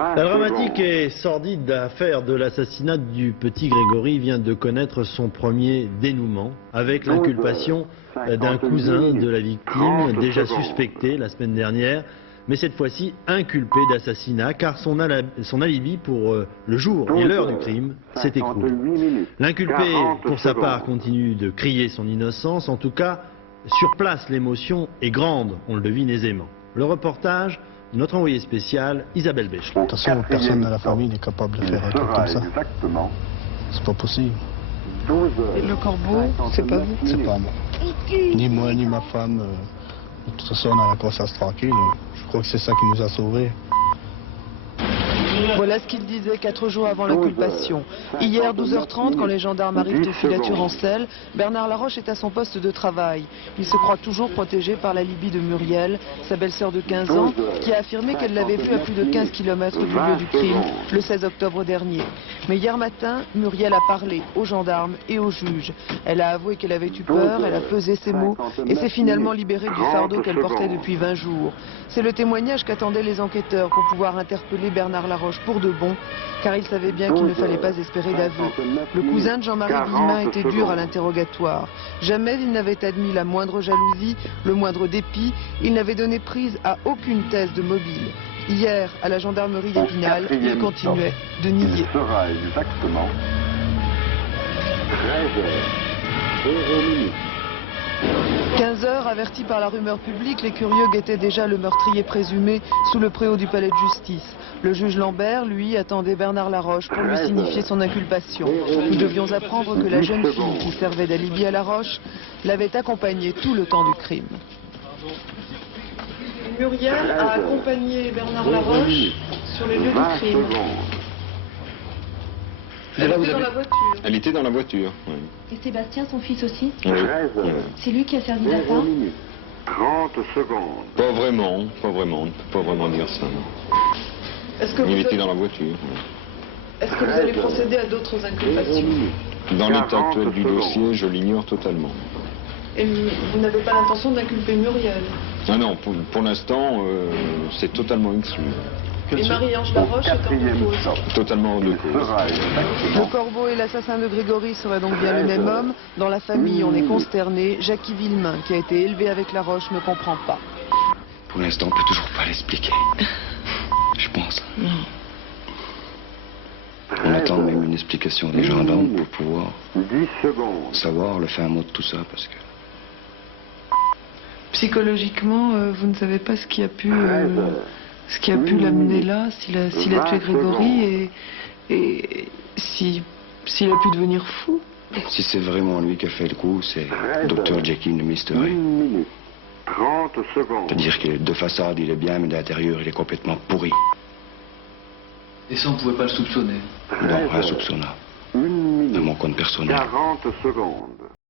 La dramatique et sordide affaire de l'assassinat du petit Grégory vient de connaître son premier dénouement avec l'inculpation d'un cousin de la victime, déjà suspecté la semaine dernière, mais cette fois-ci inculpé d'assassinat car son alibi pour le jour et l'heure du crime s'est écroulé. L'inculpé, pour sa part, continue de crier son innocence. En tout cas, sur place, l'émotion est grande, on le devine aisément. Le reportage de notre envoyé spécial, Isabelle Béchelin. De toute façon, personne dans la famille n'est capable de faire un truc comme ça. C'est pas possible. Et le corbeau, c'est pas vous? C'est pas moi. Ni moi, ni ma femme. De toute façon, on a la conscience tranquille. Je crois que c'est ça qui nous a sauvés. Voilà ce qu'il disait 4 jours avant l'inculpation. Hier, 12h30, quand les gendarmes arrivent au filature en selle, Bernard Laroche est à son poste de travail. Il se croit toujours protégé par l'alibi de Muriel, sa belle-sœur de 15 ans, qui a affirmé qu'elle l'avait vu à plus de 15 km du lieu du crime, le 16 octobre dernier. Mais hier matin, Muriel a parlé aux gendarmes et aux juges. Elle a avoué qu'elle avait eu peur, elle a pesé ses mots et s'est finalement libérée du fardeau qu'elle portait depuis 20 jours. C'est le témoignage qu'attendaient les enquêteurs pour pouvoir interpeller Bernard Laroche pour de bon, car il savait bien qu'il ne fallait pas espérer d'aveu. Le cousin de Jean-Marie Guillemin était dur à l'interrogatoire. Jamais il n'avait admis la moindre jalousie, le moindre dépit. Il n'avait donné prise à aucune thèse de mobile. Hier, à la gendarmerie d'Épinal, il continuait de nier. Il sera exactement 13h00. 15h, avertis par la rumeur publique, les curieux guettaient déjà le meurtrier présumé sous le préau du palais de justice. Le juge Lambert, lui, attendait Bernard Laroche pour lui signifier son inculpation. Nous devions apprendre que la jeune fille qui servait d'alibi à Laroche l'avait accompagné tout le temps du crime. Muriel a accompagné Bernard Laroche sur les lieux du crime. Elle était dans la voiture. Elle était dans la voiture, oui. Et Sébastien, son fils aussi? Oui. C'est lui qui a servi d'appât? 30 secondes. Pas vraiment, on ne peut pas vraiment dire ça. Est-ce que Il était dans la voiture. Oui. Est-ce que vous allez procéder à d'autres inculpations? Dans l'état actuel du dossier, je l'ignore totalement. Et vous n'avez pas l'intention d'inculper Muriel? Ah non, pour l'instant, c'est totalement exclu. Et Marie-Ange Laroche est en cause? Totalement hors de cause. Le corbeau et l'assassin de Grégory seraient donc bien le même homme. Dans la famille, on est consterné. Jackie Villemain, qui a été élevé avec Laroche, ne comprend pas. Pour l'instant, on peut toujours pas l'expliquer. Je pense. On attend même une explication des gendarmes pour pouvoir 10 secondes. savoir le fin mot de tout ça, parce que... Psychologiquement, vous ne savez pas ce qui a pu l'amener là, s'il a tué Grégory et s'il a pu devenir fou. Si c'est vraiment lui qui a fait le coup, c'est Dr Jekyll de Mystery. 1 minute. 30 secondes. C'est-à-dire que de façade, il est bien, mais de l'intérieur, il est complètement pourri. Et ça, on ne pouvait pas le soupçonner? Non, insoupçonnable. 1 minute. À mon compte personnel. 40 secondes.